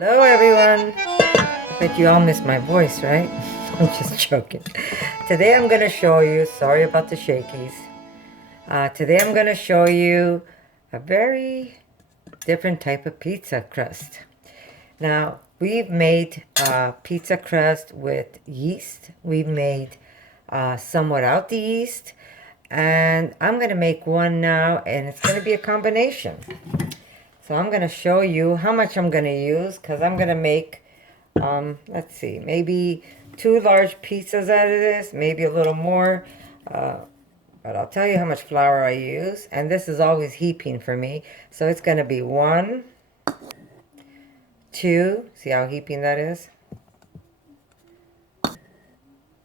Hello everyone. Bet you all miss my voice, right? I'm just joking. Today I'm going to show you, sorry about the shakies. Today I'm going to show you a very different type of pizza crust. Now, we've made pizza crust with yeast. We've made some without the yeast. And I'm going to make one now, and it's going to be a combination. So I'm going to show you how much I'm going to use, because I'm going to make, let's see, maybe 2 large pizzas out of this, maybe a little more. But I'll tell you how much flour I use. And this is always heaping for me. So it's going to be 1, 2, see how heaping that is?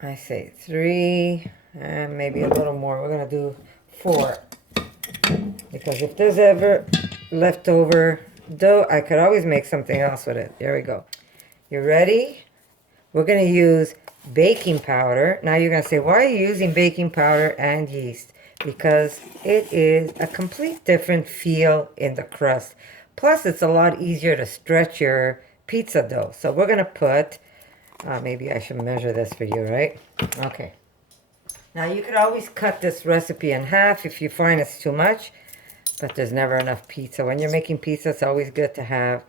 I say 3, and maybe a little more. We're going to do 4. Because if there's ever leftover dough, I could always make something else with it. There we go. You ready? We're going to use baking powder. Now you're going to say, why are you using baking powder and yeast? Because it is a complete different feel in the crust. Plus, it's a lot easier to stretch your pizza dough. So we're going to put, maybe I should measure this for you, right? Okay. Now you could always cut this recipe in half if you find it's too much. But there's never enough pizza. When you're making pizza, it's always good to have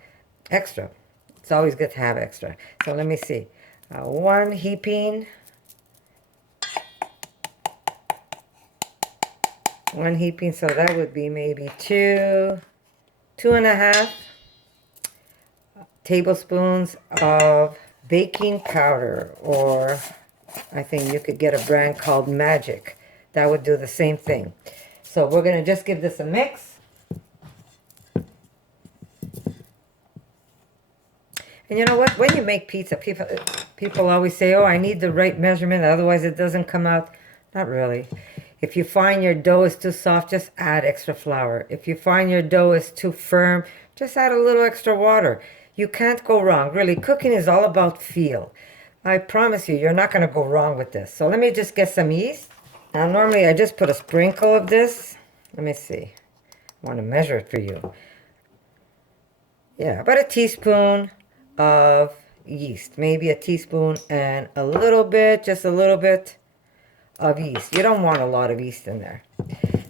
extra. It's always good to have extra. So let me see. 1 heaping. 1 heaping, so that would be maybe 2, 2.5 tablespoons of baking powder. Or I think you could get a brand called Magic. That would do the same thing. So we're going to just give this a mix. And you know what? When you make pizza, people always say, oh, I need the right measurement, otherwise it doesn't come out. Not really. If you find your dough is too soft, just add extra flour. If you find your dough is too firm, just add a little extra water. You can't go wrong. Really, cooking is all about feel. I promise you, you're not going to go wrong with this. So let me just get some yeast. Now, normally I just put a sprinkle of this. Let me see. I want to measure it for you. Yeah, about a teaspoon of yeast. Maybe a teaspoon and a little bit, just a little bit of yeast. You don't want a lot of yeast in there.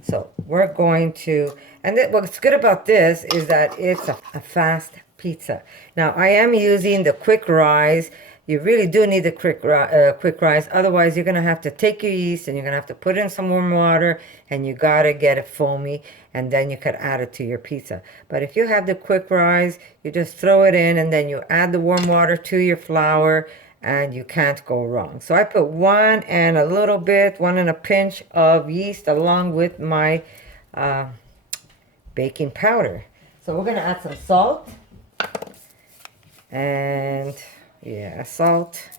So we're going to, and what's good about this is that it's a fast pizza. Now I am using the quick rise. You really do need the quick rise. Otherwise, you're going to have to take your yeast and you're going to have to put in some warm water, and you got to get it foamy, and then you could add it to your pizza. But if you have the quick rise, you just throw it in and then you add the warm water to your flour, and you can't go wrong. So I put 1 and a little bit, 1 and a pinch of yeast along with my baking powder. So we're going to add some salt. And yeah, salt,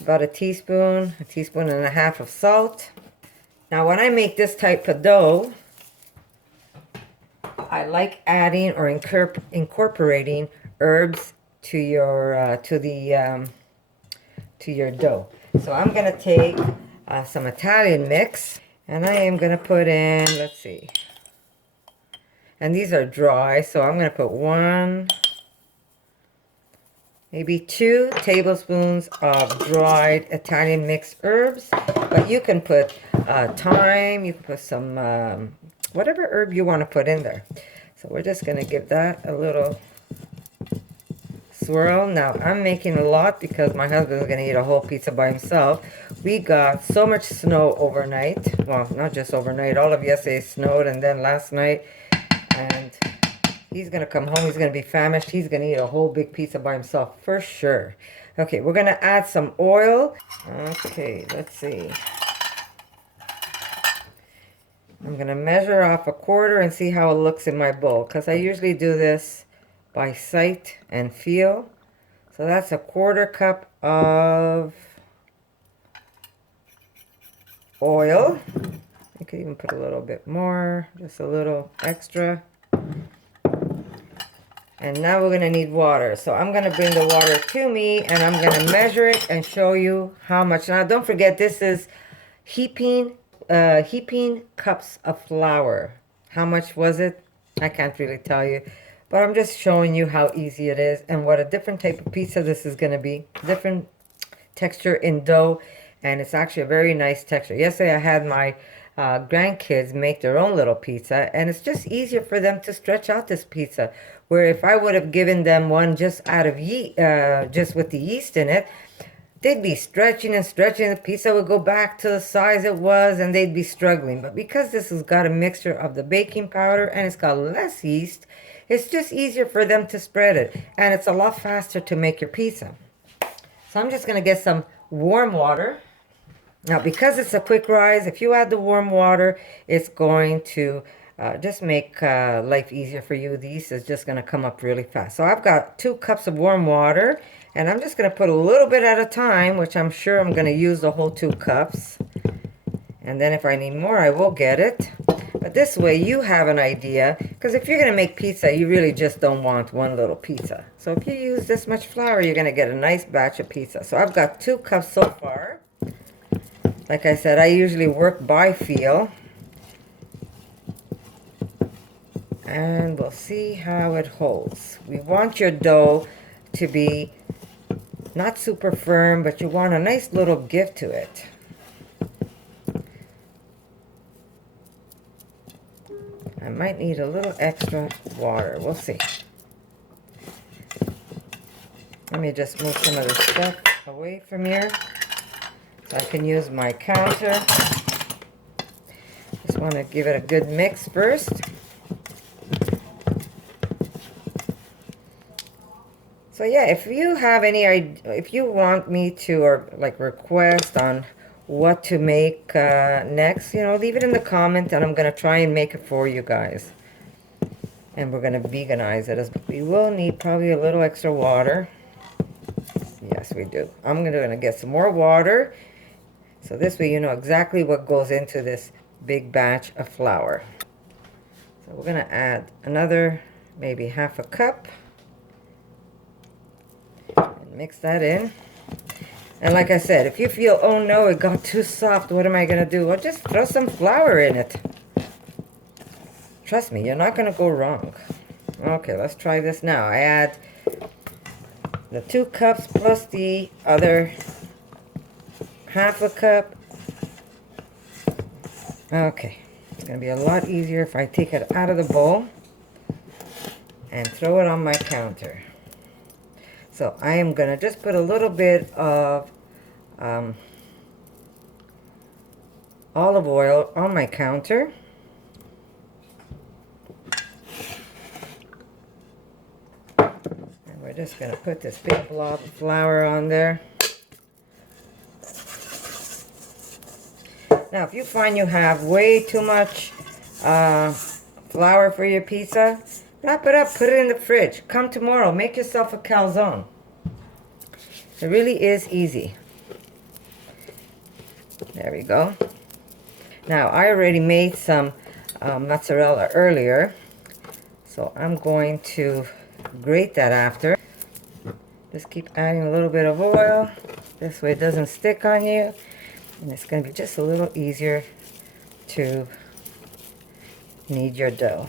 about a teaspoon and a half of salt. Now when I make this type of dough, I like adding or incorporating herbs to your dough. So I'm going to take some Italian mix, and I am going to put in, let's see, and these are dry, so I'm going to put 1, maybe 2 tablespoons of dried Italian mixed herbs. But you can put thyme, you can put some, whatever herb you want to put in there. So we're just going to give that a little swirl. Now I'm making a lot because my husband's going to eat a whole pizza by himself. We got so much snow overnight. Well, not just overnight. All of yesterday snowed, and then last night. And he's going to come home. He's going to be famished. He's going to eat a whole big pizza by himself for sure. Okay, we're going to add some oil. Okay, let's see. I'm going to measure off a quarter and see how it looks in my bowl, because I usually do this by sight and feel. So that's a 1/4 cup of oil. You could even put a little bit more, just a little extra. And now we're going to need water. So I'm going to bring the water to me, and I'm going to measure it and show you how much. Now don't forget, this is heaping cups of flour. How much was it? I can't really tell you. But I'm just showing you how easy it is and what a different type of pizza this is going to be. Different texture in dough, and it's actually a very nice texture. Yesterday I had my grandkids make their own little pizza, and it's just easier for them to stretch out this pizza. Where if I would have given them one just out of just with the yeast in it, they'd be stretching and stretching. The pizza would go back to the size it was, and they'd be struggling. But because this has got a mixture of the baking powder and it's got less yeast, it's just easier for them to spread it, and it's a lot faster to make your pizza. So I'm just going to get some warm water. Now, because it's a quick rise, if you add the warm water, it's going to just make life easier for you. The yeast is just going to come up really fast. So I've got 2 cups of warm water, and I'm just going to put a little bit at a time, which I'm sure I'm going to use the whole 2 cups. And then if I need more, I will get it. But this way you have an idea, because if you're going to make pizza, you really just don't want one little pizza. So if you use this much flour, you're going to get a nice batch of pizza. So I've got 2 cups so far. Like I said, I usually work by feel. And we'll see how it holds. We want your dough to be not super firm, but you want a nice little give to it. I might need a little extra water. We'll see. Let me just move some of the stuff away from here so I can use my counter. Just want to give it a good mix first. So yeah, if you have any idea, if you want me to, or like request on what to make next, you know, leave it in the comment, and I'm going to try and make it for you guys. And we're going to veganize it. We will need probably a little extra water. Yes, we do. I'm going to get some more water. So this way you know exactly what goes into this big batch of flour. So we're going to add another maybe half a cup. And mix that in. And like I said, if you feel, oh no, it got too soft, what am I going to do? Well, just throw some flour in it. Trust me, you're not going to go wrong. Okay, let's try this now. I add the 2 cups plus the other half a cup. Okay, it's going to be a lot easier if I take it out of the bowl and throw it on my counter. So I am going to just put a little bit of olive oil on my counter. And we're just going to put this big blob of flour on there. Now, if you find you have way too much flour for your pizza, wrap it up, put it in the fridge. Come tomorrow, make yourself a calzone. It really is easy. There we go. Now, I already made some mozzarella earlier, so I'm going to grate that after. Just keep adding a little bit of oil. This way it doesn't stick on you. And it's going to be just a little easier to knead your dough.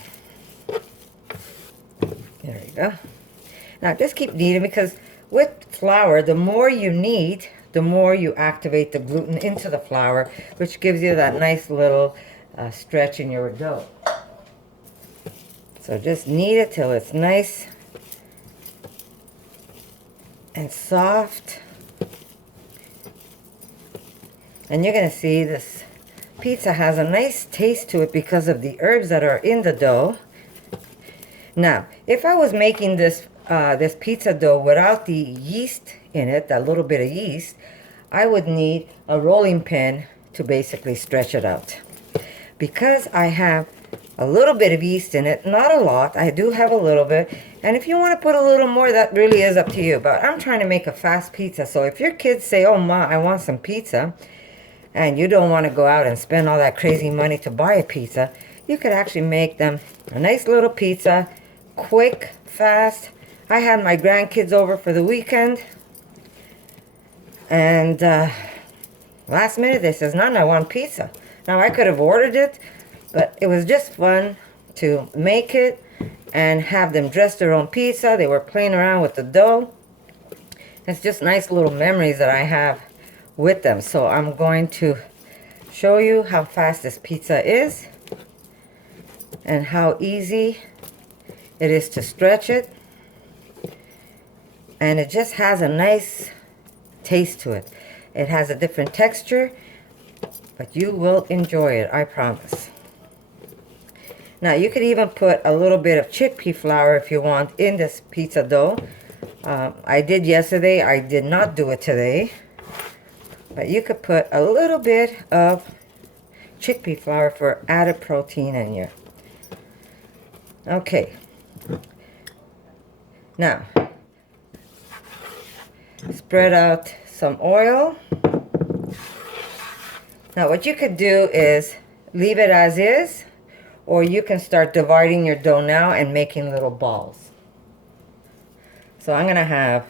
There we go. Now just keep kneading, because with flour, the more you knead, the more you activate the gluten into the flour, which gives you that nice little stretch in your dough. So just knead it till it's nice and soft. And you're going to see this pizza has a nice taste to it because of the herbs that are in the dough. Now, if I was making this this pizza dough without the yeast in it, that little bit of yeast, I would need a rolling pin to basically stretch it out. Because I have a little bit of yeast in it, not a lot, I do have a little bit, and if you want to put a little more, that really is up to you. But I'm trying to make a fast pizza, so if your kids say, oh Ma, I want some pizza, and you don't want to go out and spend all that crazy money to buy a pizza, you could actually make them a nice little pizza, quick, fast. I had my grandkids over for the weekend, and last minute they says, Nana, I want pizza. Now I could have ordered it, but it was just fun to make it and have them dress their own pizza. They were playing around with the dough. It's just nice little memories that I have with them. So I'm going to show you how fast this pizza is and how easy it is to stretch it. And it just has a nice taste to it. It has a different texture, but you will enjoy it, I promise. Now you could even put a little bit of chickpea flour if you want in this pizza dough. I did yesterday, I did not do it today. But you could put a little bit of chickpea flour for added protein in here. Okay. Now, spread out some oil. Now what you could do is leave it as is, or you can start dividing your dough now and making little balls. So I'm gonna have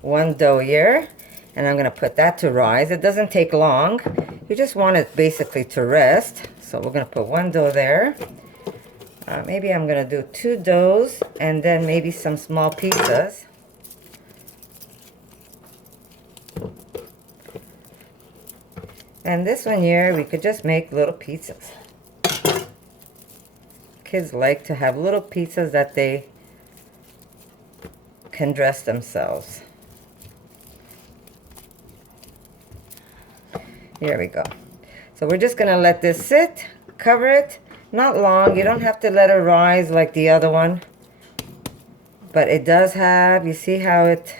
one dough here, and I'm gonna put that to rise. It doesn't take long. You just want it basically to rest. So we're gonna put one dough there. Maybe I'm gonna do 2 doughs and then maybe some small pizzas. And this one here, we could just make little pizzas. Kids like to have little pizzas that they can dress themselves. Here we go. So we're just gonna let this sit, cover it, not long. You don't have to let it rise like the other one. But it does have, you see how it's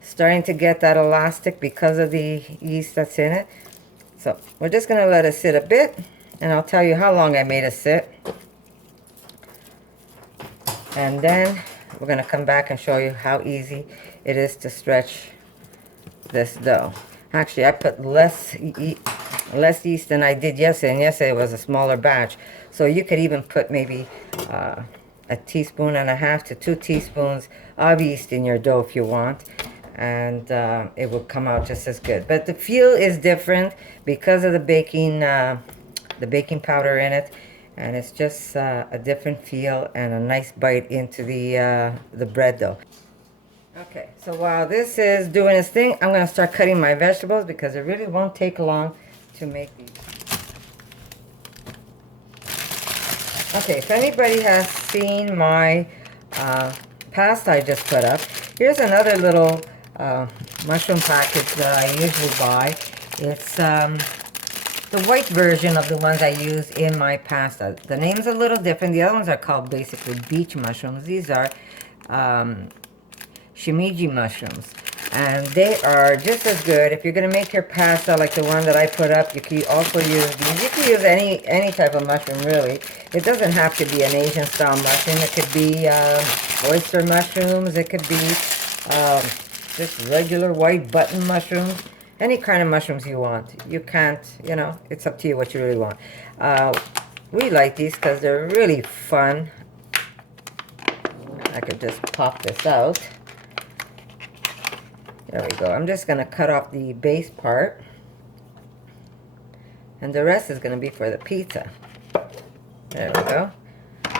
starting to get that elastic because of the yeast that's in it. So we're just gonna let it sit a bit, and I'll tell you how long I made it sit. And then we're gonna come back and show you how easy it is to stretch this dough. Actually, I put less yeast than I did yesterday, and yesterday was a smaller batch. So you could even put maybe a teaspoon and a half to 2 teaspoons of yeast in your dough if you want, and it will come out just as good. But the feel is different because of the baking powder in it, and it's just a different feel and a nice bite into the bread dough. Okay, so while this is doing its thing, I'm gonna start cutting my vegetables because it really won't take long to make these. Okay, if anybody has seen my pasta I just put up, here's another little mushroom package that I usually buy. It's the white version of the ones I use in my pasta. The name's a little different. The other ones are called basically beach mushrooms. These are shimiji mushrooms, and they are just as good. If you're going to make your pasta like the one that I put up, you can also use these. You can use any type of mushroom, really. It doesn't have to be an Asian style mushroom. It could be oyster mushrooms. It could be just regular white button mushrooms. Any kind of mushrooms you want. You can't, you know, it's up to you what you really want. We like these because they're really fun. I could just pop this out. There we go. I'm just going to cut off the base part, and the rest is going to be for the pizza. There we go.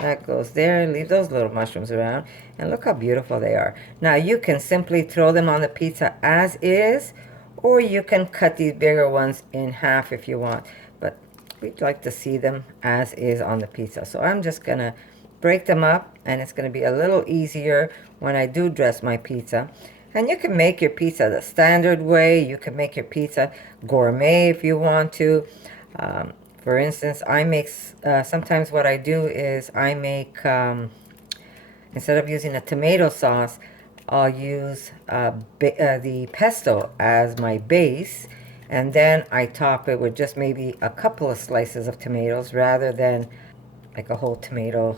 That goes there. Leave those little mushrooms around, and look how beautiful they are. Now you can simply throw them on the pizza as is, or you can cut these bigger ones in half if you want, but we'd like to see them as is on the pizza. So I'm just going to break them up, and it's going to be a little easier when I do dress my pizza. And you can make your pizza the standard way. You can make your pizza gourmet if you want to. For instance, I make, sometimes what I do is I make, instead of using a tomato sauce, I'll use the pesto as my base. And then I top it with just maybe a couple of slices of tomatoes rather than like a whole tomato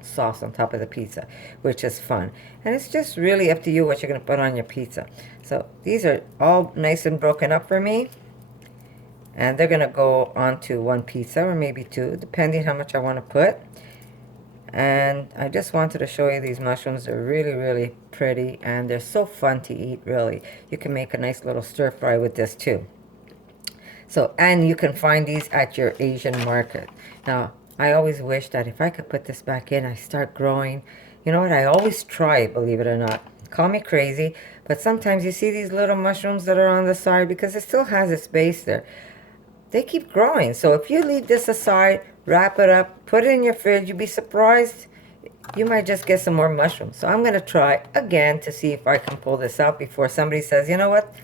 sauce on top of the pizza, which is fun. And it's just really up to you what you're going to put on your pizza. So these are all nice and broken up for me, and they're going to go onto one pizza or maybe 2, depending how much I want to put. And I just wanted to show you these mushrooms. They're really, really pretty, and they're so fun to eat, really. You can make a nice little stir fry with this too. So, and you can find these at your Asian market. Now, I always wish that if I could put this back in, I start growing. You know what? I always try, believe it or not. Call me crazy, but sometimes you see these little mushrooms that are on the side because it still has its base there. They keep growing. So if you leave this aside, wrap it up, put it in your fridge, you'd be surprised. You might just get some more mushrooms. So I'm going to try again to see if I can pull this out before somebody says, you know what?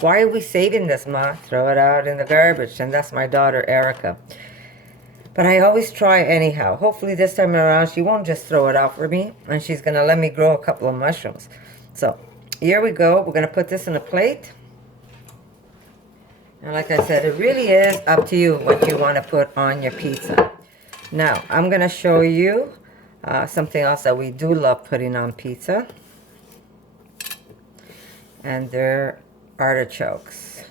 Why are we saving this, Ma? Throw it out in the garbage. And that's my daughter, Erica. But I always try anyhow. Hopefully this time around she won't just throw it out for me, and she's going to let me grow a couple of mushrooms. So here we go. We're going to put this in a plate. And like I said, it really is up to you what you want to put on your pizza. Now, I'm going to show you something else that we do love putting on pizza. And they're artichokes.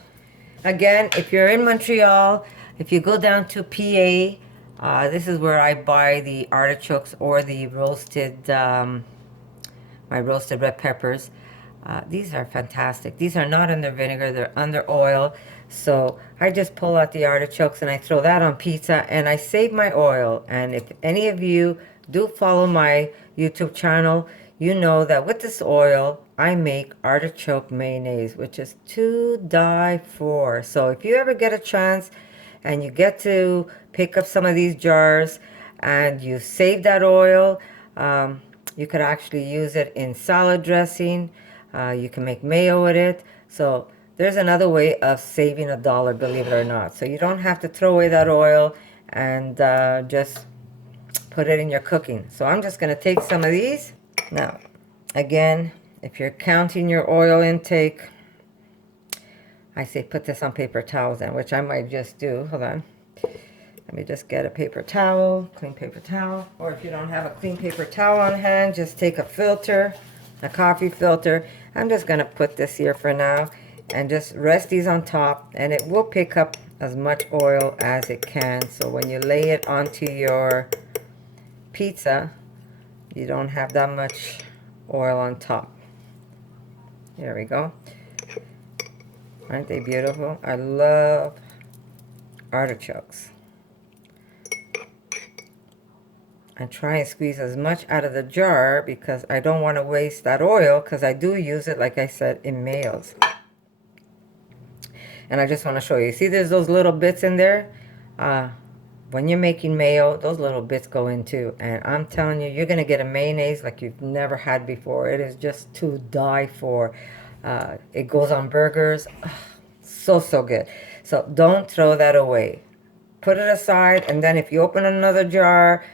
Again, if you're in Montreal, if you go down to PA, this is where I buy the artichokes or the roasted, my roasted red peppers. These are fantastic. These are not under vinegar, they're under oil. So I just pull out the artichokes and I throw that on pizza and I save my oil. And if any of you do follow my YouTube channel, you know that with this oil, I make artichoke mayonnaise, which is to die for. So if you ever get a chance and you get to pick up some of these jars and you save that oil, you could actually use it in salad dressing. You can make mayo with it. So there's another way of saving $1, believe it or not. So you don't have to throw away that oil and just put it in your cooking. So I'm just going to take some of these. Now, again, if you're counting your oil intake, I say put this on paper towels then, which I might just do. Hold on. Let me just get a paper towel, clean paper towel. Or if you don't have a clean paper towel on hand, just take a filter, a coffee filter. I'm just going to put this here for now and just rest these on top, and it will pick up as much oil as it can. So when you lay it onto your pizza, you don't have that much oil on top. There we go. Aren't they beautiful? I love artichokes. I try and squeeze as much out of the jar because I don't want to waste that oil, because I do use it, like I said, in mayos. And I just want to show you. See, there's those little bits in there? When you're making mayo, those little bits go in too. And I'm telling you, you're going to get a mayonnaise like you've never had before. It is just to die for. It goes on burgers. So, so good. So don't throw that away. Put it aside, and then if you open another jar,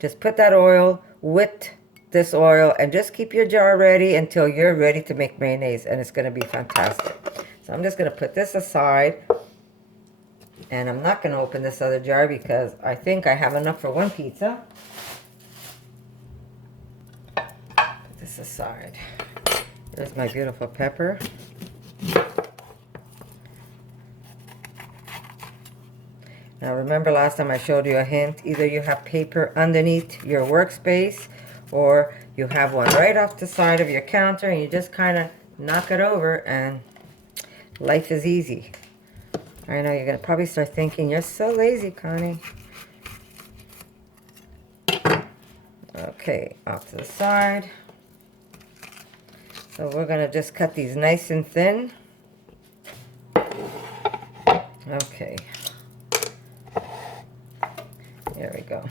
just put that oil with this oil and just keep your jar ready until you're ready to make mayonnaise, and it's going to be fantastic. So I'm just going to put this aside, and I'm not going to open this other jar because I think I have enough for one pizza. Put this aside. There's my beautiful pepper. Now remember, last time I showed you a hint. Either you have paper underneath your workspace, or you have one right off the side of your counter, and you just kind of knock it over and life is easy. I know you're going to probably start thinking, you're so lazy, Connie. Okay, off to the side. So we're going to just cut these nice and thin. Okay. There we go.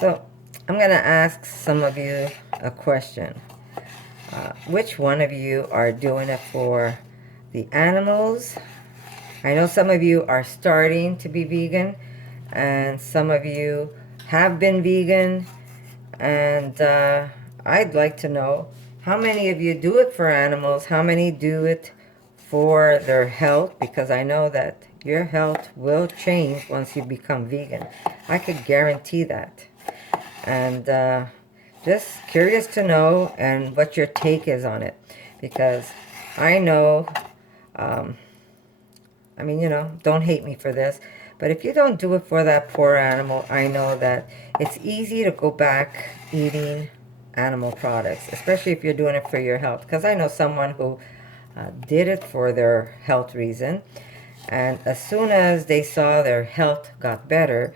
So I'm going to ask some of you a question. Which one of you are doing it for the animals? I know some of you are starting to be vegan, and some of you have been vegan, and I'd like to know how many of you do it for animals, how many do it for their health, because I know that your health will change once you become vegan. I could guarantee that. And just curious to know and what your take is on it, because I know, I mean, you know, don't hate me for this, but if you don't do it for that poor animal, I know that it's easy to go back eating animal products, especially if you're doing it for your health, because I know someone who did it for their health reason, And as soon as they saw their health got better,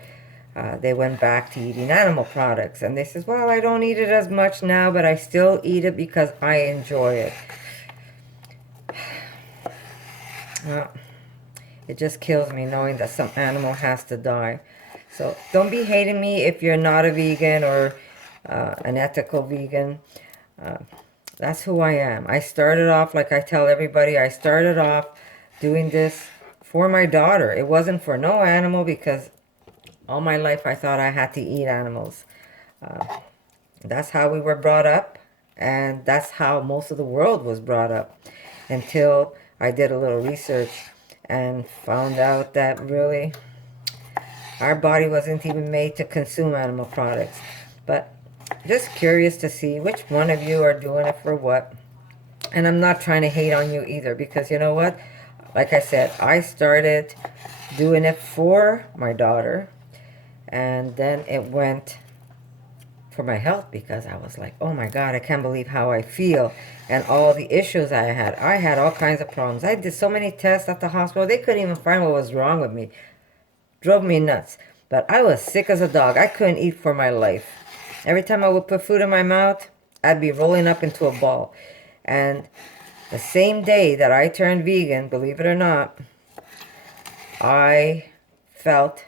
they went back to eating animal products. And they says, well, I don't eat it as much now, but I still eat it because I enjoy it. Well, it just kills me knowing that some animal has to die. So don't be hating me if you're not a vegan or an ethical vegan. That's who I am. I started off, like I tell everybody, I started off doing this for my daughter. It wasn't for no animal, because all my life I thought I had to eat animals. That's how we were brought up, and that's how most of the world was brought up, until I did a little research and found out that really our body wasn't even made to consume animal products. But just curious to see which one of you are doing it for what. And I'm not trying to hate on you either, because you know what? Like I said, I started doing it for my daughter, and then it went for my health, because I was like, oh my God, I can't believe how I feel and all the issues I had. I had all kinds of problems. I did so many tests at the hospital. They couldn't even find what was wrong with me. Drove me nuts. But I was sick as a dog. I couldn't eat for my life. Every time I would put food in my mouth, I'd be rolling up into a ball. And the same day that I turned vegan, believe it or not, I felt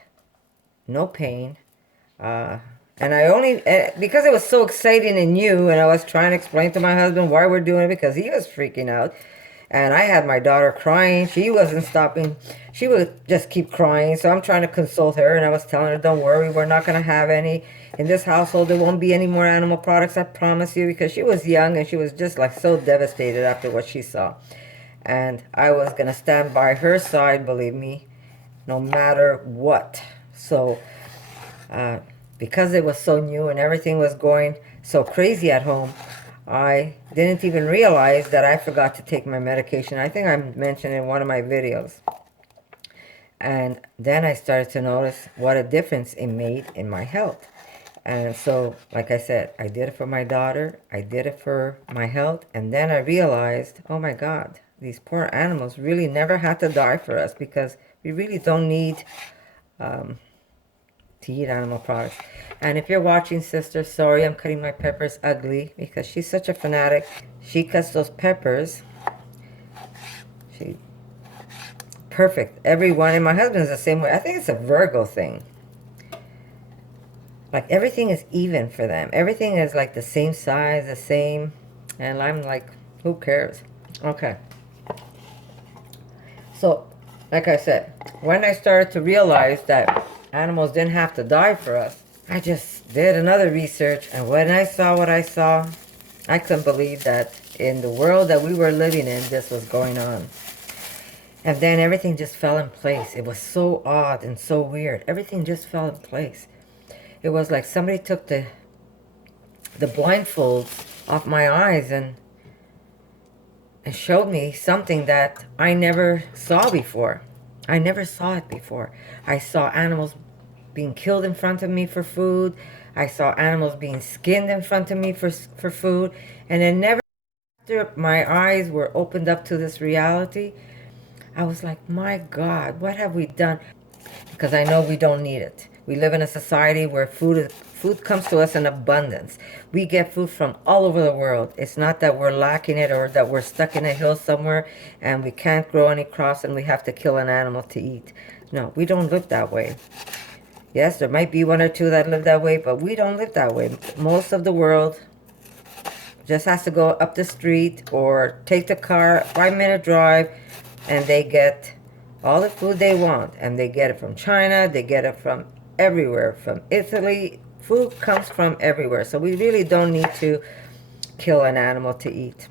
no pain. And I only, because it was so exciting and new, and I was trying to explain to my husband why we're doing it, because he was freaking out. And I had my daughter crying. She wasn't stopping. She would just keep crying. So I'm trying to console her, and I was telling her, don't worry, we're not going to have any. In this household, there won't be any more animal products, I promise you, because she was young, and she was just like so devastated after what she saw. And I was going to stand by her side, believe me, no matter what. So, because it was so new and everything was going so crazy at home, I didn't even realize that I forgot to take my medication. I think I mentioned in one of my videos. And then I started to notice what a difference it made in my health. And so, like I said, I did it for my daughter. I did it for my health. And then I realized, oh my God, these poor animals really never had to die for us, because we really don't need to eat animal products. And if you're watching, sister, sorry, I'm cutting my peppers ugly, because she's such a fanatic. She cuts those peppers. She perfect, every one. And my husband's the same way. I think it's a Virgo thing. Like everything is even for them. Everything is like the same size, the same. And I'm like, who cares? Okay. So, like I said, when I started to realize that animals didn't have to die for us, I just did another research. And when I saw what I saw, I couldn't believe that in the world that we were living in, this was going on. And then everything just fell in place. It was so odd and so weird. Everything just fell in place. It was like somebody took the blindfolds off my eyes and showed me something that I never saw before. I never saw it before. I saw animals being killed in front of me for food. I saw animals being skinned in front of me for food. And then never after my eyes were opened up to this reality, I was like, my God, what have we done? Because I know we don't need it. We live in a society where food comes to us in abundance. We get food from all over the world. It's not that we're lacking it or that we're stuck in a hill somewhere and we can't grow any crops and we have to kill an animal to eat. No, we don't live that way. Yes, there might be one or two that live that way, but we don't live that way. Most of the world just has to go up the street or take the car, 5-minute drive, and they get all the food they want. And they get it from China, they get it from everywhere, from Italy. Food comes from everywhere. So we really don't need to kill an animal to eat.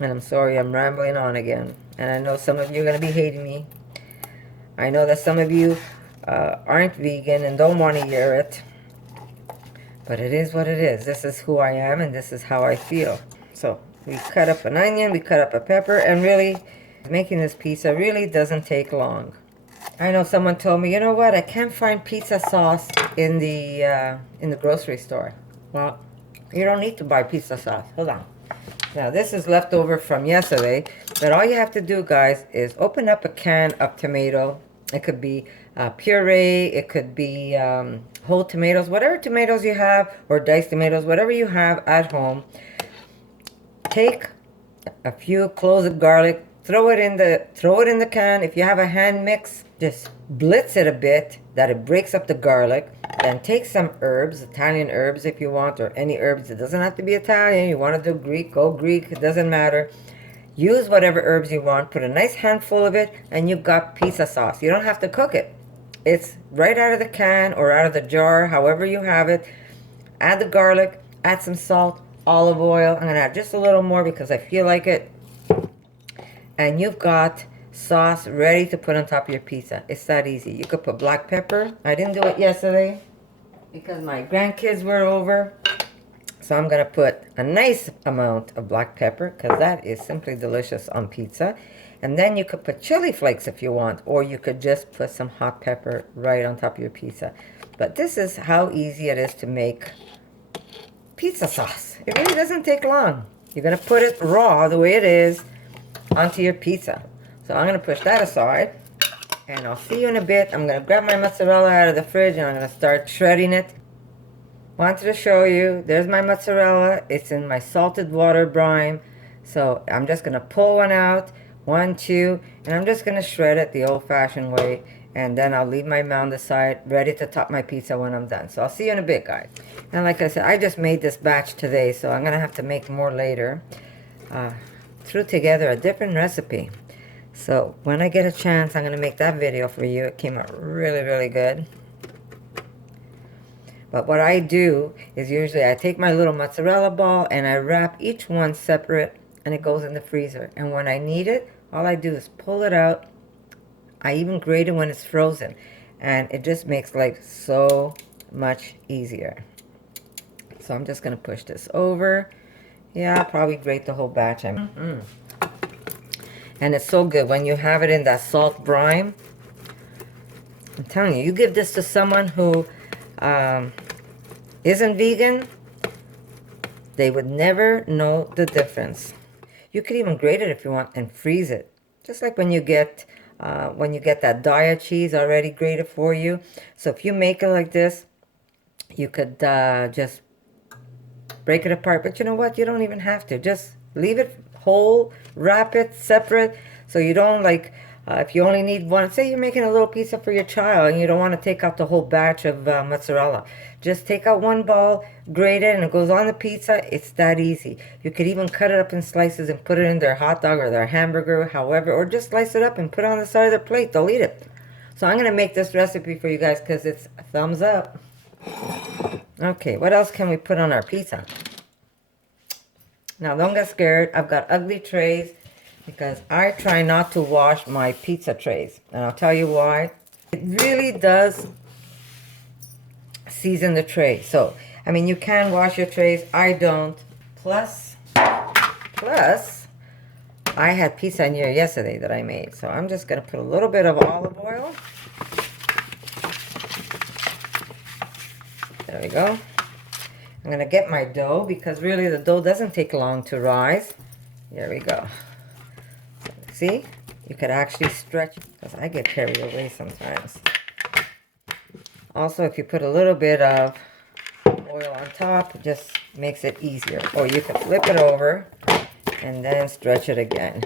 And I'm sorry, I'm rambling on again. And I know some of you are going to be hating me. I know that some of you aren't vegan and don't want to hear it. But it is what it is. This is who I am and this is how I feel. So we cut up an onion, we cut up a pepper, and really making this pizza really doesn't take long. I know someone told me, you know what, I can't find pizza sauce in the grocery store. Well, you don't need to buy pizza sauce. Hold on. Now this is leftover from yesterday, but all you have to do, guys, is open up a can of tomato. It could be puree, it could be whole tomatoes, whatever tomatoes you have, or diced tomatoes, whatever you have at home. Take a few cloves of garlic, throw it in the can. If you have a hand mix, just blitz it a bit that it breaks up the garlic. Then take some herbs, Italian herbs if you want, or any herbs. It doesn't have to be Italian. You want to do Greek, go Greek. It doesn't matter. Use whatever herbs you want. Put a nice handful of it, and you've got pizza sauce. You don't have to cook it. It's right out of the can or out of the jar, however you have it. Add the garlic, add some salt, olive oil. I'm going to add just a little more because I feel like it. And you've got sauce ready to put on top of your pizza. It's that easy. You could put black pepper. I didn't do it yesterday because my grandkids were over. So I'm going to put a nice amount of black pepper because that is simply delicious on pizza. And then you could put chili flakes if you want, or you could just put some hot pepper right on top of your pizza. But this is how easy it is to make pizza sauce. It really doesn't take long. You're going to put it raw the way it is onto your pizza. So I'm going to push that aside, and I'll see you in a bit. I'm going to grab my mozzarella out of the fridge, and I'm going to start shredding it. Wanted to show you, there's my mozzarella. It's in my salted water brine. So I'm just going to pull one out, 1, 2, and I'm just going to shred it the old-fashioned way. And then I'll leave my mound aside, ready to top my pizza when I'm done. So I'll see you in a bit, guys. And like I said, I just made this batch today, so I'm going to have to make more later. Threw together a different recipe. So when I get a chance, I'm going to make that video for you. It came out really, really good. But what I do is usually I take my little mozzarella ball and I wrap each one separate, and it goes in the freezer. And when I need it, all I do is pull it out. I even grate it when it's frozen. And it just makes life so much easier. So I'm just going to push this over. Yeah, I'll probably grate the whole batch. And it's so good when you have it in that salt brine. I'm telling you, you give this to someone who isn't vegan, they would never know the difference. You could even grate it if you want and freeze it. Just like when you get that diet cheese already grated for you. So if you make it like this, you could just break it apart. But you know what? You don't even have to. Just leave it whole, wrap it separate, so you don't like, if you only need one, say you're making a little pizza for your child and you don't want to take out the whole batch of mozzarella. Just take out one ball, grate it, and it goes on the pizza. It's that easy. You could even cut it up in slices and put it in their hot dog or their hamburger, however, or just slice it up and put it on the side of their plate. They'll eat it. So I'm going to make this recipe for you guys because it's a thumbs up. Okay, what else can we put on our pizza? Now, don't get scared. I've got ugly trays because I try not to wash my pizza trays. And I'll tell you why. It really does season the tray. So, I mean, you can wash your trays. I don't. Plus, I had pizza in here yesterday that I made. So I'm just going to put a little bit of olive oil. There we go. I'm going to get my dough because really the dough doesn't take long to rise. There we go. See? You could actually stretch because I get carried away sometimes. Also, if you put a little bit of oil on top, it just makes it easier. Or you can flip it over and then stretch it again.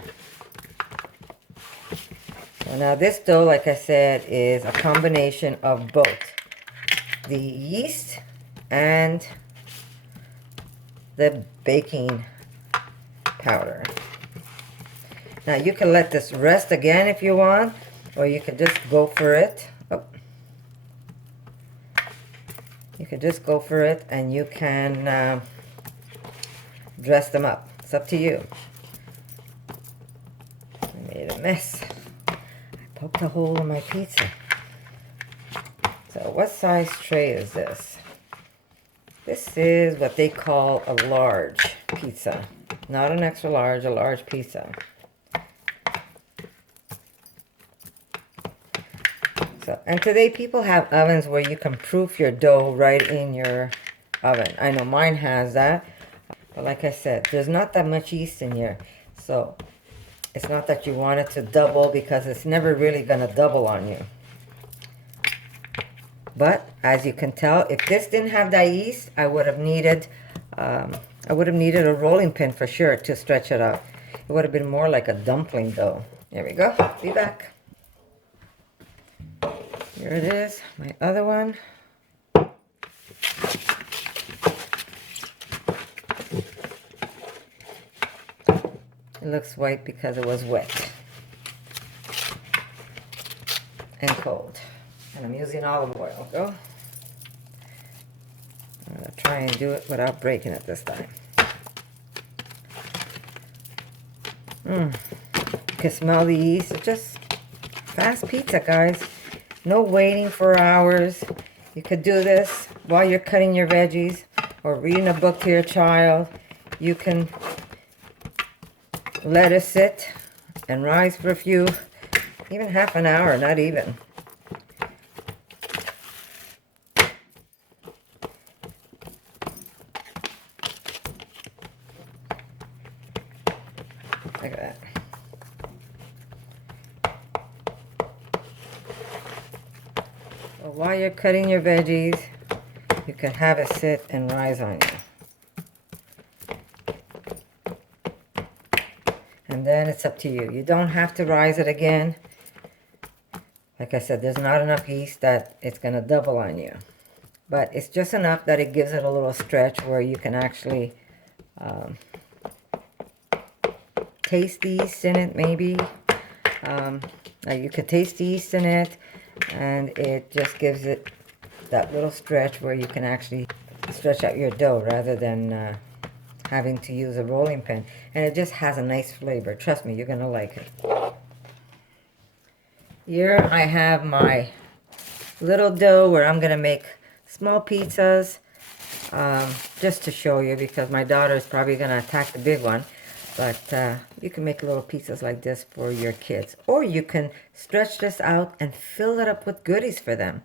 So now this dough, like I said, is a combination of both the yeast and the baking powder. Now you can let this rest again if you want, or you can just go for it. Oh. You can just go for it and you can dress them up. It's up to you. I made a mess. I poked a hole in my pizza. So what size tray is this? This is what they call a large pizza. Not an extra large, a large pizza. So, and today people have ovens where you can proof your dough right in your oven. I know mine has that. But like I said, there's not that much yeast in here. So it's not that you want it to double, because it's never really going to double on you. But as you can tell, if this didn't have that yeast, I would have needed a rolling pin for sure to stretch it out. It would have been more like a dumpling dough. There we go. Be back. Here it is, my other one. It looks white because it was wet and cold. And I'm using olive oil. Go. I'm going to try and do it without breaking it this time. You can smell the yeast. It's just fast pizza, guys. No waiting for hours. You could do this while you're cutting your veggies or reading a book to your child. You can let it sit and rise for a few, even half an hour, not even. Look at that. So while you're cutting your veggies, you can have it sit and rise on you. And then it's up to you. You don't have to rise it again. Like I said, there's not enough yeast that it's going to double on you. But it's just enough that it gives it a little stretch where you can actually taste the yeast in it, maybe. You could taste the yeast in it, and it just gives it that little stretch where you can actually stretch out your dough rather than having to use a rolling pin. And it just has a nice flavor. Trust me, you're going to like it. Here I have my little dough where I'm going to make small pizzas, just to show you, because my daughter is probably going to attack the big one. But you can make little pizzas like this for your kids. Or you can stretch this out and fill it up with goodies for them.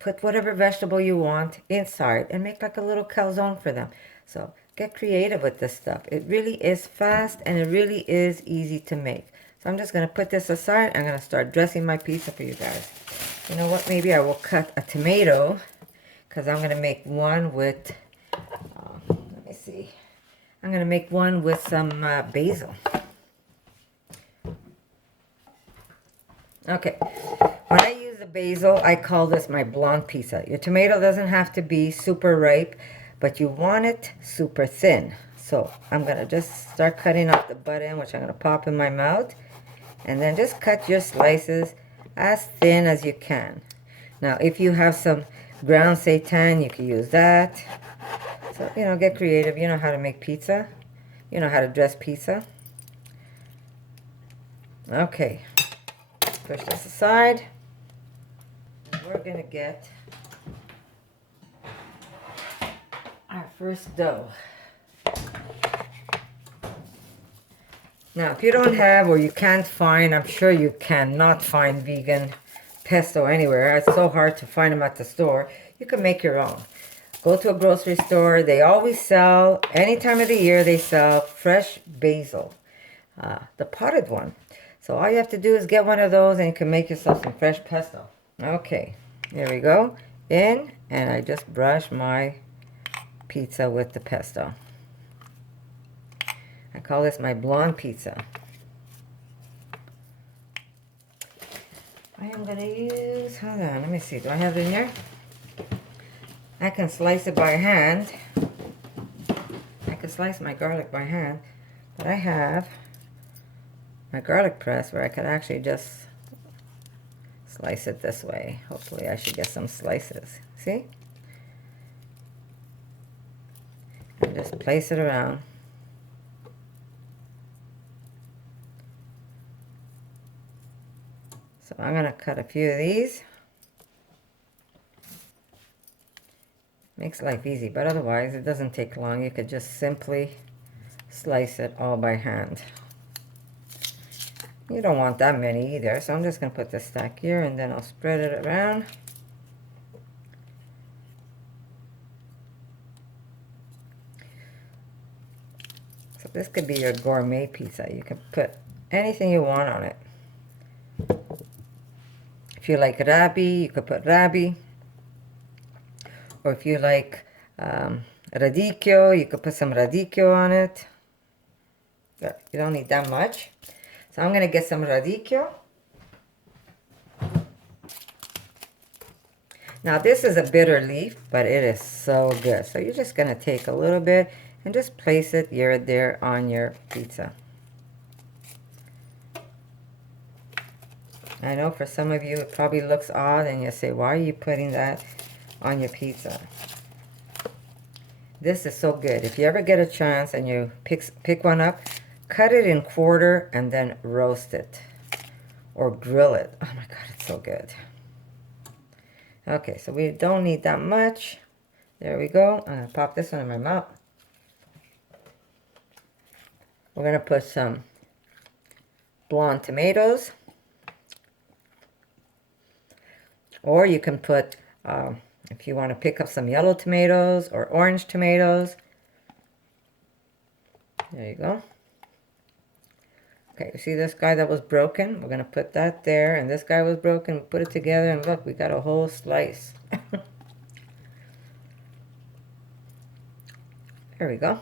Put whatever vegetable you want inside and make like a little calzone for them. So get creative with this stuff. It really is fast and it really is easy to make. So I'm just going to put this aside. I'm going to start dressing my pizza for you guys. You know what? Maybe I will cut a tomato, because I'm going to make one with, let me see. I'm going to make one with some basil. Okay, when I use the basil, I call this my blonde pizza. Your tomato doesn't have to be super ripe, but you want it super thin. So I'm going to just start cutting off the butt end, which I'm going to pop in my mouth. And then just cut your slices as thin as you can. Now, if you have some ground seitan, you can use that. So, you know, get creative. You know how to make pizza. You know how to dress pizza. Okay. Push this aside. We're going to get our first dough. Now, if you don't have, or you can't find, I'm sure you cannot find vegan pesto anywhere. It's so hard to find them at the store. You can make your own. Go to a grocery store. They always sell, any time of the year, they sell fresh basil, the potted one. So all you have to do is get one of those and you can make yourself some fresh pesto. Okay, here we go. In, and I just brush my pizza with the pesto. I call this my blonde pizza. I am going to use, hold on, let me see, do I have it in here? I can slice it by hand. I can slice my garlic by hand, but I have my garlic press where I could actually just slice it this way. Hopefully I should get some slices. See? And just place it around. So I'm going to cut a few of these. Makes life easy, but otherwise it doesn't take long. You could just simply slice it all by hand. You don't want that many either, so I'm just going to put the stack here and then I'll spread it around. This could be your gourmet pizza. You can put anything you want on it. If you like rabi, you could put rabi. Or if you like radicchio, you could put some radicchio on it. But you don't need that much. So I'm going to get some radicchio. Now this is a bitter leaf, but it is so good. So you're just going to take a little bit and just place it here there on your pizza. I know for some of you it probably looks odd and you say, why are you putting that on your pizza? This is so good. If you ever get a chance and you pick one up, cut it in quarter and then roast it or grill it. Oh my God, it's so good. Okay, so we don't need that much. There we go. I'm gonna pop this one in my mouth. We're gonna put some blonde tomatoes. Or you can put, if you want to pick up some yellow tomatoes or orange tomatoes. There you go. Okay, you see this guy that was broken? We're going to put that there. And this guy was broken. Put it together and look, we got a whole slice. There we go.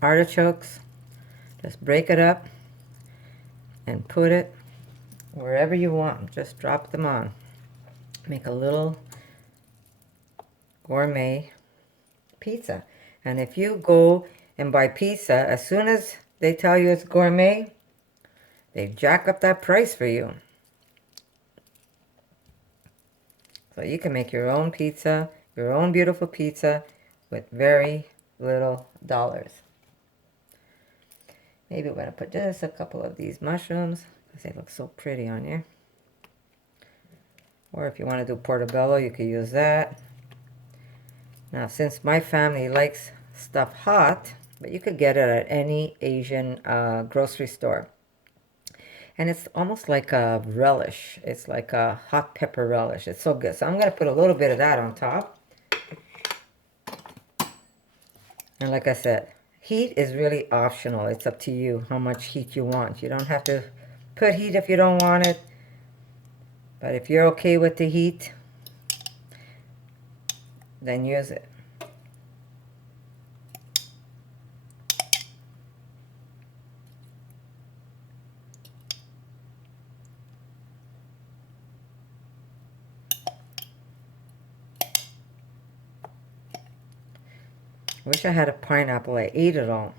Artichokes. Just break it up and put it wherever you want. Just drop them on. Make a little gourmet pizza. And if you go and buy pizza, as soon as they tell you it's gourmet, they jack up that price for you. So you can make your own pizza, your own beautiful pizza with very little dollars. Maybe we're going to put just a couple of these mushrooms because they look so pretty on here. Or if you want to do portobello, you could use that. Now, since my family likes stuff hot, but you could get it at any Asian grocery store. And it's almost like a relish. It's like a hot pepper relish. It's so good. So I'm going to put a little bit of that on top. And like I said, heat is really optional. It's up to you how much heat you want. You don't have to put heat if you don't want it. But if you're okay with the heat, then use it. I wish I had a pineapple. I ate it all.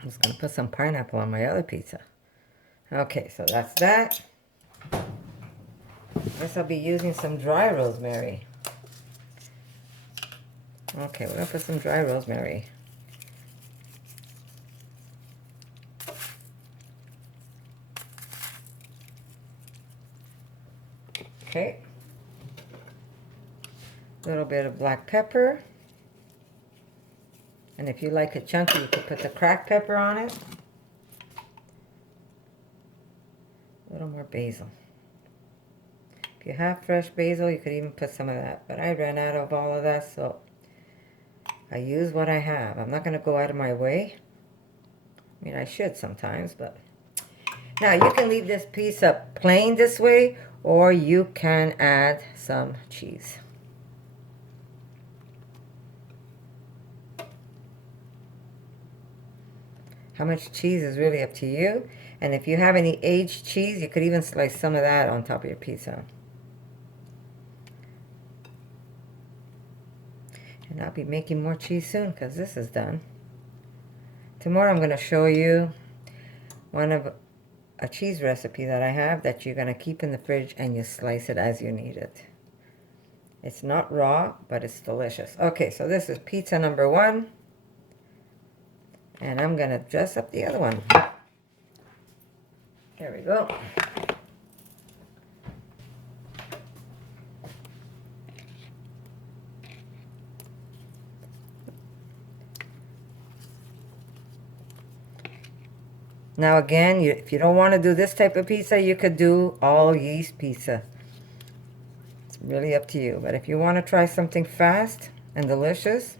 I was going to put some pineapple on my other pizza. Okay, so that's that. I guess I'll be using some dry rosemary. Okay, we're going to put some dry rosemary. Okay. A little bit of black pepper. And if you like it chunky, you could put the cracked pepper on it. A little more basil. If you have fresh basil, you could even put some of that. But I ran out of all of that, so I use what I have. I'm not going to go out of my way. I mean, I should sometimes, but... Now, you can leave this pizza plain this way, or you can add some cheese. How much cheese is really up to you. And if you have any aged cheese, you could even slice some of that on top of your pizza. And I'll be making more cheese soon because this is done. Tomorrow I'm going to show you one of a cheese recipe that I have that you're going to keep in the fridge and you slice it as you need it. It's not raw, but it's delicious. Okay, so this is pizza number 1. And I'm going to dress up the other one. There we go. Now again, if you don't want to do this type of pizza, you could do all yeast pizza. really up to you. But if you want to try something fast and delicious,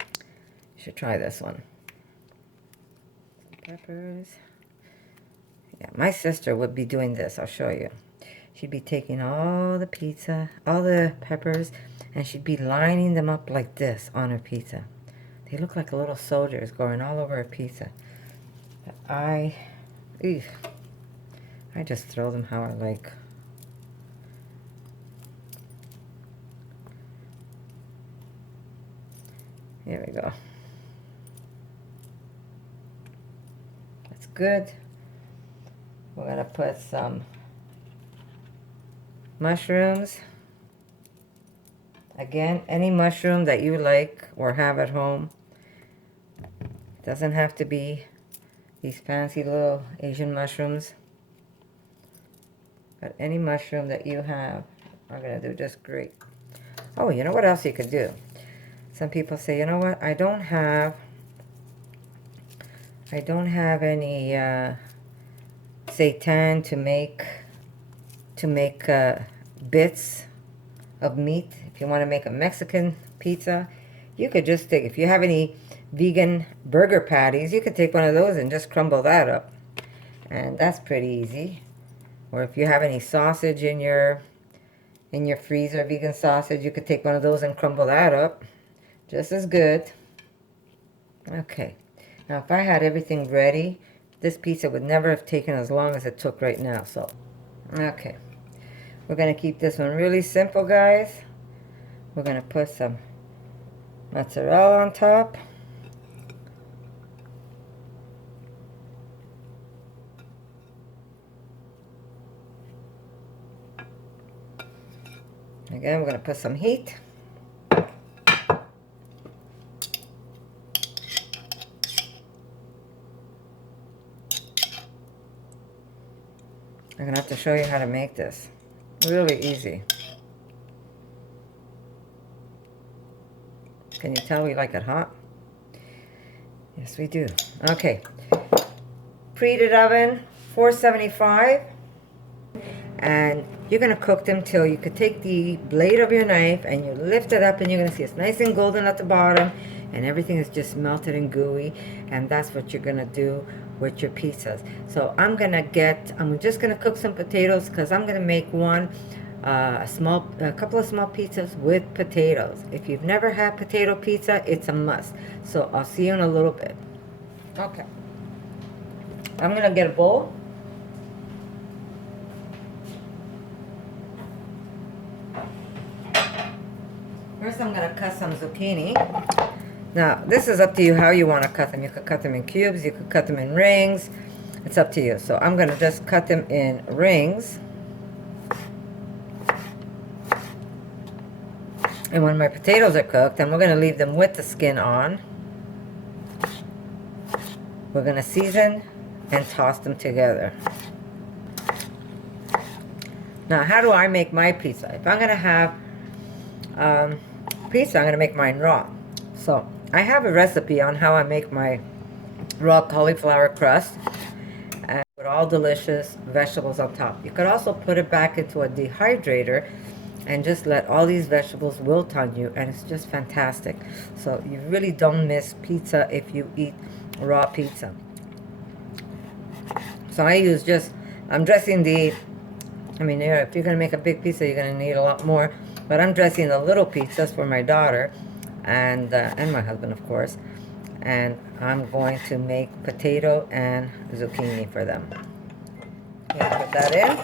you should try this one. Peppers. Yeah, my sister would be doing this. I'll show you. She'd be taking all the pizza, all the peppers, and she'd be lining them up like this on her pizza. They look like little soldiers going all over her pizza. But I just throw them how I like. Here we go. That's good. We're gonna put some mushrooms. Again, any mushroom that you like or have at home. It doesn't have to be these fancy little Asian mushrooms. But any mushroom that you have are gonna do just great. Oh, you know what else you could do? Some people say, you know what, I don't have any seitan to make bits of meat. If you want to make a Mexican pizza, you could just take, if you have any vegan burger patties, you could take one of those and just crumble that up. And that's pretty easy. Or if you have any sausage in your freezer, vegan sausage, you could take one of those and crumble that up. Just as good. Okay. Now, if I had everything ready, this pizza would never have taken as long as it took right now. So, okay. We're going to keep this one really simple, guys. We're going to put some mozzarella on top. Again, we're going to put some heat. I'm going to have to show you how to make this. Really easy. Can you tell we like it hot? Yes, we do. Okay. Preheated oven, 475. And you're going to cook them till you could take the blade of your knife and you lift it up and you're going to see it's nice and golden at the bottom and everything is just melted and gooey, and that's what you're going to do with your pizzas. So I'm just going to cook some potatoes because I'm going to make a couple of small pizzas with potatoes. If you've never had potato pizza, it's a must. So I'll see you in a little bit. Okay. I'm going to get a bowl. First, I'm going to cut some zucchini. Now, this is up to you how you want to cut them. You could cut them in cubes, you could cut them in rings. It's up to you. So I'm going to just cut them in rings. And when my potatoes are cooked, and we're going to leave them with the skin on, we're going to season and toss them together. Now, how do I make my pizza? If I'm going to have pizza, I'm going to make mine raw. So I have a recipe on how I make my raw cauliflower crust and with all delicious vegetables on top. You could also put it back into a dehydrator and just let all these vegetables wilt on you, and it's just fantastic. So you really don't miss pizza if you eat raw pizza. So I'm dressing if you're going to make a big pizza, you're going to need a lot more. But I'm dressing the little pizzas for my daughter and my husband, of course. And I'm going to make potato and zucchini for them. Put that in.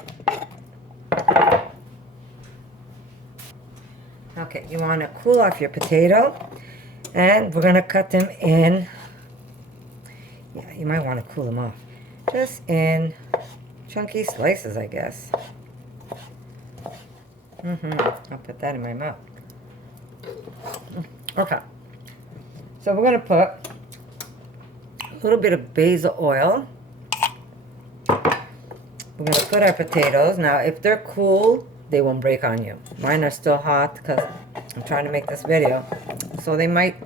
Okay, you want to cool off your potato. And we're going to cut them in. Yeah, you might want to cool them off. Just in chunky slices, I guess. I'll put that in my mouth. Okay. So we're going to put a little bit of basil oil. We're going to put our potatoes. Now, if they're cool, they won't break on you. Mine are still hot because I'm trying to make this video. So they might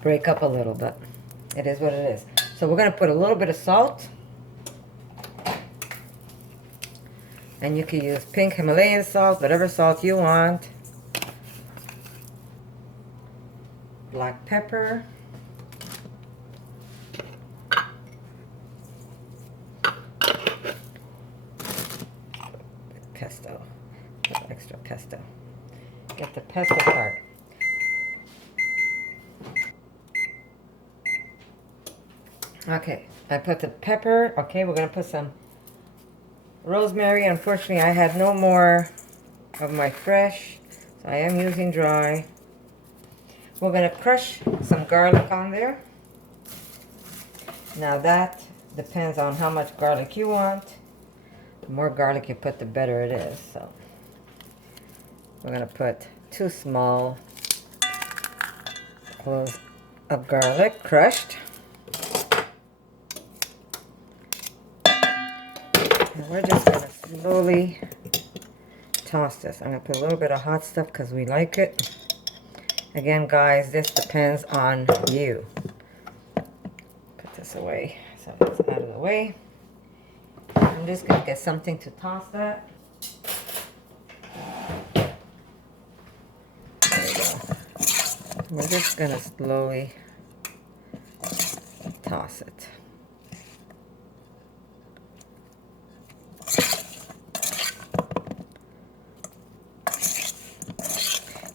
break up a little, but it is what it is. So we're going to put a little bit of salt. And you can use pink Himalayan salt, whatever salt you want. Black pepper. Pesto. Extra pesto. Get the pesto part. Okay, I put the pepper. Okay, we're going to put some rosemary. Unfortunately, I had no more of my fresh, so I am using dry. We're going to crush some garlic on there. Now that depends on how much garlic you want. The more garlic you put, the better it is. So we're going to put 2 small cloves of garlic crushed. And we're just going to slowly toss this. I'm going to put a little bit of hot stuff because we like it. Again, guys, this depends on you. Put this away so it's out of the way. I'm just going to get something to toss that. There we go. We're just going to slowly toss it.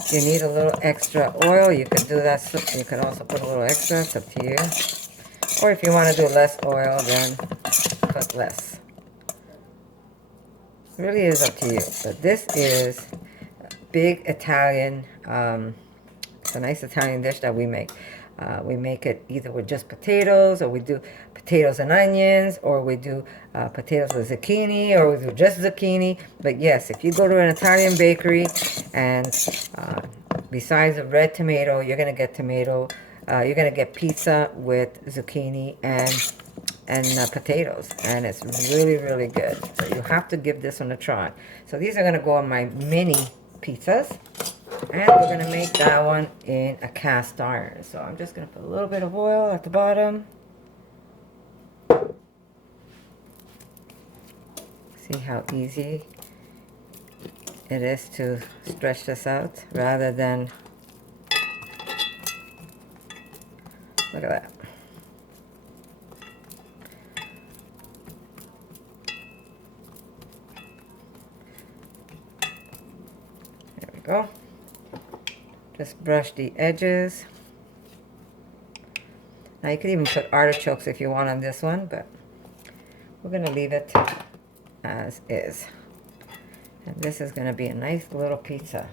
If you need a little extra oil, you could do that. You could also put a little extra. It's up to you. Or if you want to do less oil, then put less. It really is up to you. But this is a big Italian, it's a nice Italian dish that we make. We make it either with just potatoes, or we do potatoes and onions, or we do potatoes with zucchini, or we do just zucchini. But yes, if you go to an Italian bakery and besides a red tomato, you're going to get tomato, you're going to get pizza with zucchini and potatoes, and it's really, really good. So you have to give this one a try. So these are going to go on my mini pizzas. And we're going to make that one in a cast iron. So I'm just going to put a little bit of oil at the bottom. See how easy it is to stretch this out rather than... Look at that. There we go. Just brush the edges. Now you could even put artichokes if you want on this one, but we're going to leave it as is. And this is going to be a nice little pizza.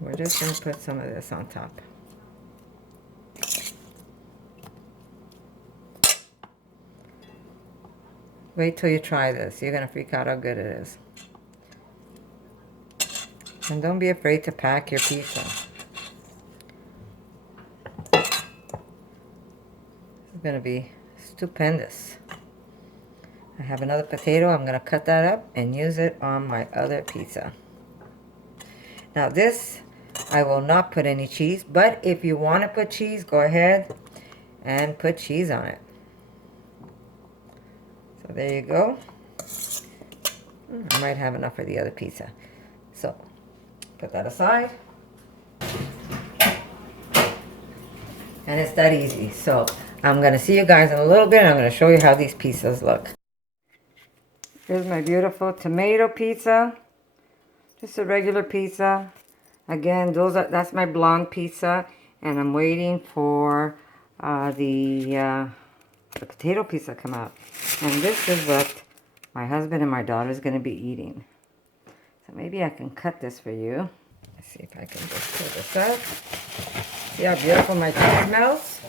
We're just going to put some of this on top. Wait till you try this. You're going to freak out how good it is. And don't be afraid to pack your pizza. It's going to be stupendous. I have another potato. I'm going to cut that up and use it on my other pizza. Now this, I will not put any cheese, but if you want to put cheese, go ahead and put cheese on it. So there you go. I might have enough for the other pizza. So put that aside. And it's that easy. So I'm going to see you guys in a little bit. I'm going to show you how these pizzas look. Here's my beautiful tomato pizza. Just a regular pizza. Again, that's my blonde pizza. And I'm waiting for the potato pizza to come out. And this is what my husband and my daughter is going to be eating. So maybe I can cut this for you. Let's see if I can just pull this out. See how beautiful my cheese melts?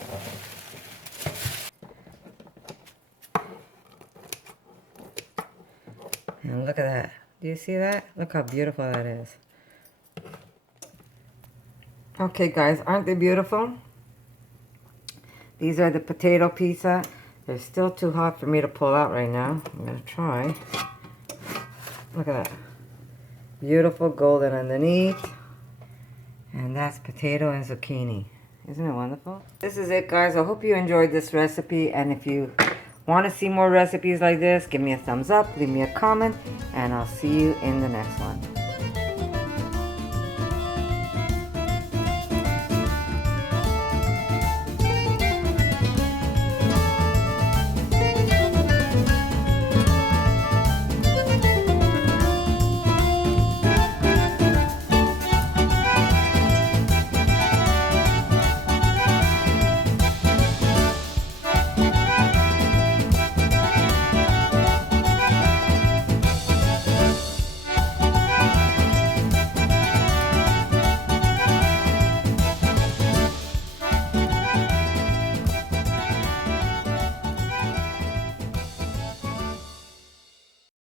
And look at that. Do you see that? Look how beautiful that is. Okay guys, aren't they beautiful? These are the potato pizza. They're still too hot for me to pull out right now. I'm going to try. Look at that. Beautiful golden underneath. And that's potato and zucchini. Isn't it wonderful? This is it guys. I hope you enjoyed this recipe. And if you Want to see more recipes like this? Give me a thumbs up, leave me a comment, and I'll see you in the next one.